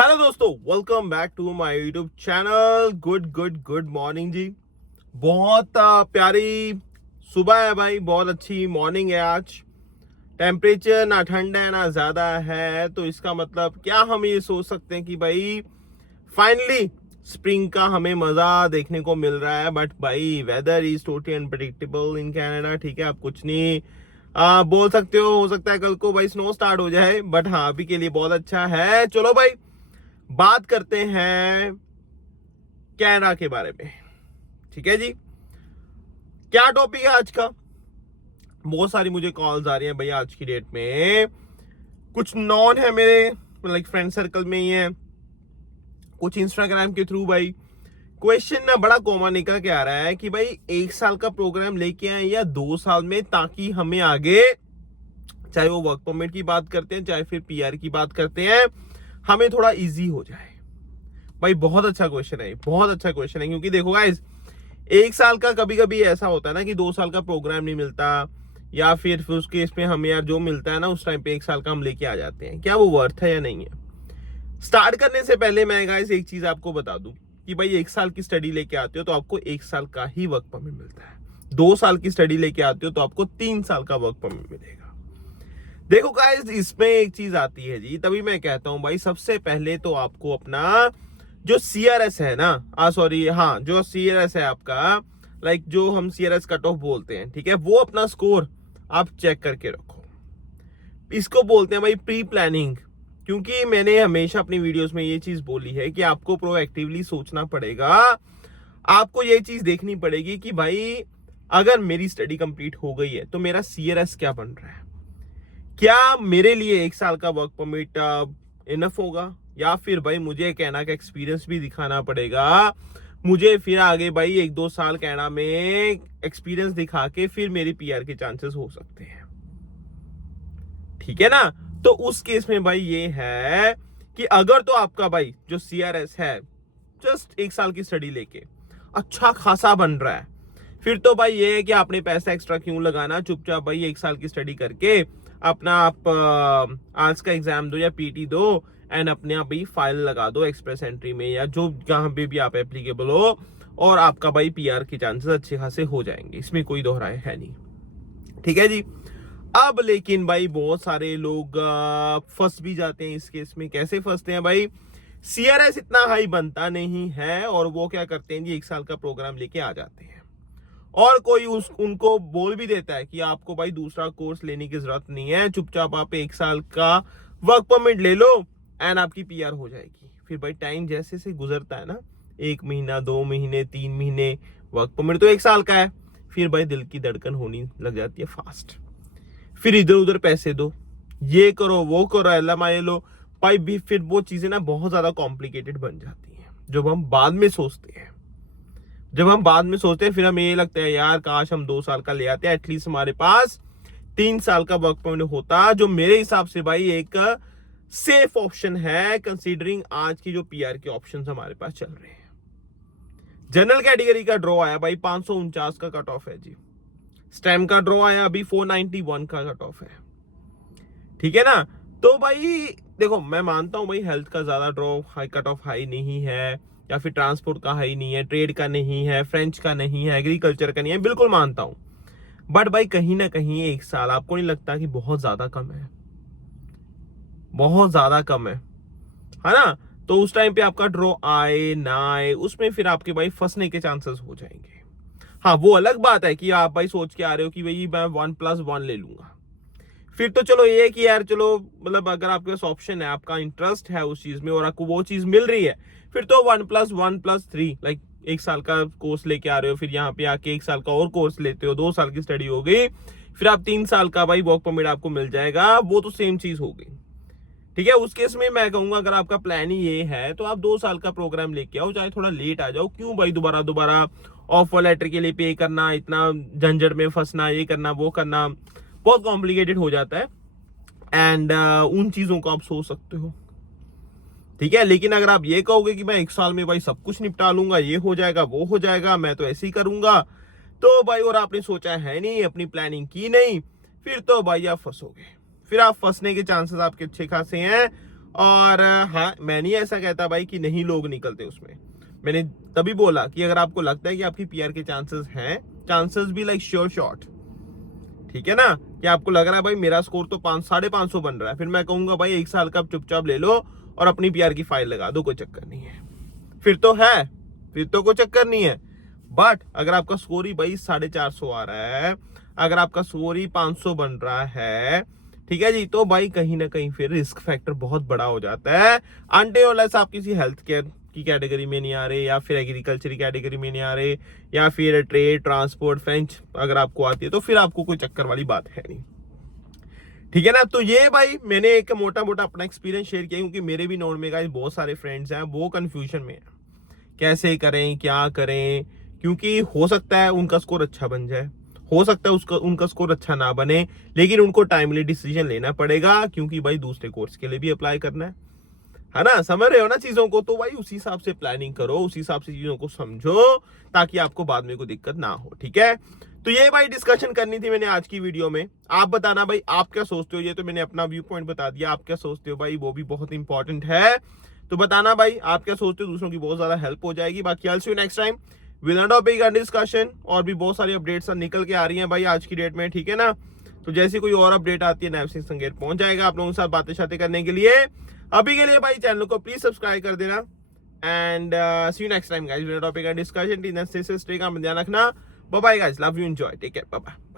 Hello दोस्तों, welcome back to my YouTube channel. Good morning ji. बहुत प्यारी सुबह है भाई, बहुत अच्छी मॉर्निंग है आज। टेम्परेचर ना ठंडा है ना ज्यादा है, तो इसका मतलब क्या हम ये सोच सकते हैं कि भाई फाइनली स्प्रिंग का हमें मजा देखने को मिल रहा है। बट भाई weather is totally unpredictable in Canada. ठीक है, आप कुछ नहीं बोल सकते हो सकता है कल को भाई स्नो स्टार्ट हो जाए, बट हाँ अभी के लिए बहुत अच्छा है। चलो भाई बात करते हैं कनाडा के बारे में। ठीक है जी, क्या टॉपिक है आज का। बहुत सारी मुझे कॉल्स आ रही हैं भाई आज की डेट में। कुछ नॉन है मेरे लाइक फ्रेंड सर्कल में ही है, कुछ इंस्टाग्राम के थ्रू। भाई क्वेश्चन ना बड़ा कॉमन निकल के आ रहा है कि भाई 1 साल का प्रोग्राम लेके आए या 2 साल में, ताकि हमें आगे चाहे वो वर्क परमिट की बात करते हैं चाहे फिर पीआर की बात करते हैं, हमें थोड़ा इजी हो जाए। भाई बहुत अच्छा क्वेश्चन है, बहुत अच्छा क्वेश्चन है। क्योंकि देखो गाइस, 1 साल का कभी कभी ऐसा होता है ना कि 2 साल का प्रोग्राम नहीं मिलता, या फिर उस केस में हमें यार जो मिलता है ना उस टाइम पे 1 साल का हम लेके आ जाते हैं। क्या वो वर्थ है या नहीं है। स्टार्ट करने से पहले मैं गाइस एक चीज आपको बता दूं कि भाई 1 साल की स्टडी लेके आते हो तो आपको 1 साल का ही वर्क परमिट मिलता है। 2 साल की स्टडी लेके आते हो तो आपको 3 साल का वर्क परमिट मिलेगा। देखो गाइस, इसमें एक चीज आती है जी, तभी मैं कहता हूं भाई सबसे पहले तो आपको अपना जो सीआरएस है ना, सॉरी हाँ, जो सीआरएस है आपका, लाइक जो हम सीआरएस कट ऑफ बोलते हैं, ठीक है, वो अपना स्कोर आप चेक करके रखो। इसको बोलते हैं भाई प्री प्लानिंग। क्योंकि मैंने हमेशा अपनी वीडियोस में ये चीज बोली है कि आपको प्रोएक्टिवली सोचना पड़ेगा। आपको ये चीज देखनी पड़ेगी कि भाई अगर मेरी स्टडी कंप्लीट हो गई है तो मेरा सीआरएस क्या बन रहा है। क्या मेरे लिए 1 साल का वर्क परमिट इनफ होगा, या फिर भाई मुझे कनाडा का एक्सपीरियंस भी दिखाना पड़ेगा। मुझे फिर आगे भाई 1-2 साल कनाडा में एक्सपीरियंस दिखा के फिर मेरी पीआर के चांसेस हो सकते हैं। ठीक है ना। तो उस केस में भाई ये है कि अगर तो आपका भाई जो सीआरएस है जस्ट 1 साल की स्टडी लेके अच्छा खासा बन रहा है, फिर तो भाई ये है कि आपने पैसा एक्स्ट्रा क्यों लगाना। चुपचाप भाई 1 साल की स्टडी करके अपना आप आज का एग्जाम दो या पीटी दो, एंड अपने आप ही फाइल लगा दो एक्सप्रेस एंट्री में या जो जहां पे भी आप एप्लीकेबल हो, और आपका भाई पीआर के चांसेस अच्छे खासे हो जाएंगे। इसमें कोई दोहराए है नहीं। ठीक है जी। अब लेकिन भाई बहुत सारे लोग फंस भी जाते हैं इस केस में। कैसे फंसते हैं भाई, सीआरएस इतना हाई बनता नहीं है और वो क्या करते हैं जी 1 साल का प्रोग्राम लेके आ जाते हैं, और कोई उनको बोल भी देता है कि आपको भाई दूसरा कोर्स लेने की जरूरत नहीं है, चुपचाप आप 1 साल का वर्क परमिट ले लो एंड आपकी पीआर हो जाएगी। फिर भाई टाइम जैसे से गुजरता है ना, 1 महीना 2 महीने 3 महीने, वर्क परमिट तो 1 साल का है, फिर भाई दिल की धड़कन होनी लग जाती है फास्ट। फिर इधर उधर पैसे दो, ये करो वो करो, एलएमआई लो भाई भी, फिर वो चीजें ना बहुत ज्यादा कॉम्प्लिकेटेड बन जाती हैं जब हम बाद में सोचते हैं। फिर हमें ये लगता है यार काश हम 2 साल का ले आते, एटलीस्ट हमारे पास 3 साल का वर्क परमिट होता, जो मेरे हिसाब से भाई एक सेफ ऑप्शन है कंसीडरिंग आज की जो पीआर के ऑप्शंस हमारे पास चल रहे हैं। जनरल कैटेगरी का ड्रॉ आया भाई 549 का कट ऑफ है जी। स्टेम का ड्रॉ आया अभी 491 का कट ऑफ है। ठीक है ना। तो भाई देखो, मैं मानता हूं भाई हेल्थ का ज्यादा draw high cut off high नहीं है, या फिर ट्रांसपोर्ट का हाई नहीं है, ट्रेड का नहीं है, फ्रेंच का नहीं है, एग्रीकल्चर का नहीं है, बिल्कुल मानता हूं। बट भाई कहीं ना कहीं 1 साल आपको नहीं लगता कि बहुत ज्यादा कम है, बहुत ज्यादा कम है ना। तो उस टाइम पे आपका ड्रॉ आए ना आए, उसमें फिर आपके भाई फंसने के चांसेस हो जाएंगे। हाँ वो अलग बात है कि आप भाई सोच के आ रहे हो कि भाई मैं 1+1 ले लूंगा, फिर तो चलो ये है कि यार चलो मतलब अगर आपके पास ऑप्शन है, आपका इंटरेस्ट है उस चीज में और आपको वो चीज मिल रही है, फिर तो 1+1+3 लाइक 1 साल का कोर्स लेके आ रहे हो, फिर यहाँ पे आके 1 साल का और कोर्स लेते हो, 2 साल की स्टडी हो गई, फिर आप 3 साल का भाई वर्क परमिट आपको मिल जाएगा, वो तो सेम चीज हो गई। ठीक है, उस केस में मैं कहूंगा अगर आपका प्लान ही ये है तो आप 2 साल का प्रोग्राम लेके आओ, चाहे थोड़ा लेट आ जाओ। क्यों भाई दोबारा दोबारा ऑफर लेटर के लिए पे करना, इतना झंझट में फंसना, ये करना वो करना, बहुत कॉम्प्लिकेटेड हो जाता है। एंड उन चीजों को आप सोच सकते हो। ठीक है, लेकिन अगर आप ये कहोगे कि मैं 1 साल में भाई सब कुछ निपटा लूंगा, ये हो जाएगा वो हो जाएगा, मैं तो ऐसे ही करूंगा, तो भाई और आपने सोचा है नहीं, अपनी प्लानिंग की नहीं, फिर तो भाई आप फंसोगे। फिर आप फंसने के चांसेस आपके अच्छे खासे हैं, और हाँ, मैं नहीं ऐसा कहता भाई कि नहीं लोग निकलते उसमें। मैंने तभी बोला कि अगर आपको लगता है कि आपकी पीआर के चांसेस हैं, चांसेस भी लाइक श्योर शॉट, ठीक है ना, कि आपको लग रहा है भाई मेरा स्कोर तो 550 बन रहा है, फिर मैं कहूंगा भाई 1 साल का आप चुपचाप ले लो और अपनी पीआर की फाइल लगा दो, कोई चक्कर नहीं है। फिर तो है, फिर तो कोई चक्कर नहीं है। बट अगर आपका स्कोर ही भाई 450 आ रहा है, अगर आपका स्कोर ही 500 बन रहा है, ठीक है जी, तो भाई कहीं ना कहीं फिर रिस्क फैक्टर बहुत बड़ा हो जाता है। अनटिल आप किसी हेल्थ केयर की कैटेगरी में नहीं आ रहे, या फिर एग्रीकल्चर की कैटेगरी में नहीं आ रहे, या फिर ट्रेड, ट्रांसपोर्ट, फ्रेंच अगर आपको आती है, तो फिर आपको कोई चक्कर वाली बात है नहीं, ठीक है ना। तो ये भाई मैंने एक मोटा मोटा अपना एक्सपीरियंस शेयर किया, क्योंकि मेरे भी नोट में गाइस बहुत सारे फ्रेंड्स हैं, वो कंफ्यूजन में है कैसे करें, क्या करें, क्योंकि हो सकता है उनका स्कोर अच्छा बन जाए, हो सकता है उनका स्कोर अच्छा ना बने, लेकिन उनको टाइमली डिसीजन लेना पड़ेगा, क्योंकि भाई दूसरे कोर्स के लिए भी अप्लाई करना है ना, समझ रहे हो ना चीजों को। तो भाई उसी हिसाब से प्लानिंग करो, उसी हिसाब से चीजों को समझो, ताकि आपको बाद में कोई दिक्कत ना हो, ठीक है। तो ये भाई डिस्कशन करनी थी मैंने आज की वीडियो में। आप बताना भाई आप क्या सोचते हो, ये तो मैंने अपना व्यू पॉइंट बता दिया, आप क्या सोचते हो भाई, वो भी बहुत इंपॉर्टेंट है। तो बताना भाई आप क्या सोचते हो, दूसरों की बहुत ज्यादा हेल्प हो जाएगी। बाकी I will see you next time with a topic and discussion. और भी बहुत सारी अपडेट्स निकल के आ रही हैं भाई आज की डेट में, ठीक है ना। तो जैसे कोई और अपडेट आती है, नैब सिंह संगेर पहुंच जाएगा आप लोगों के साथ बातें शातें करने के लिए। अभी के लिए भाई चैनल को प्लीज सब्सक्राइब कर देना and see you next time guys with a topic and discussion. ध्यान रखना, bye bye guys, love you, enjoy, take care, bye bye.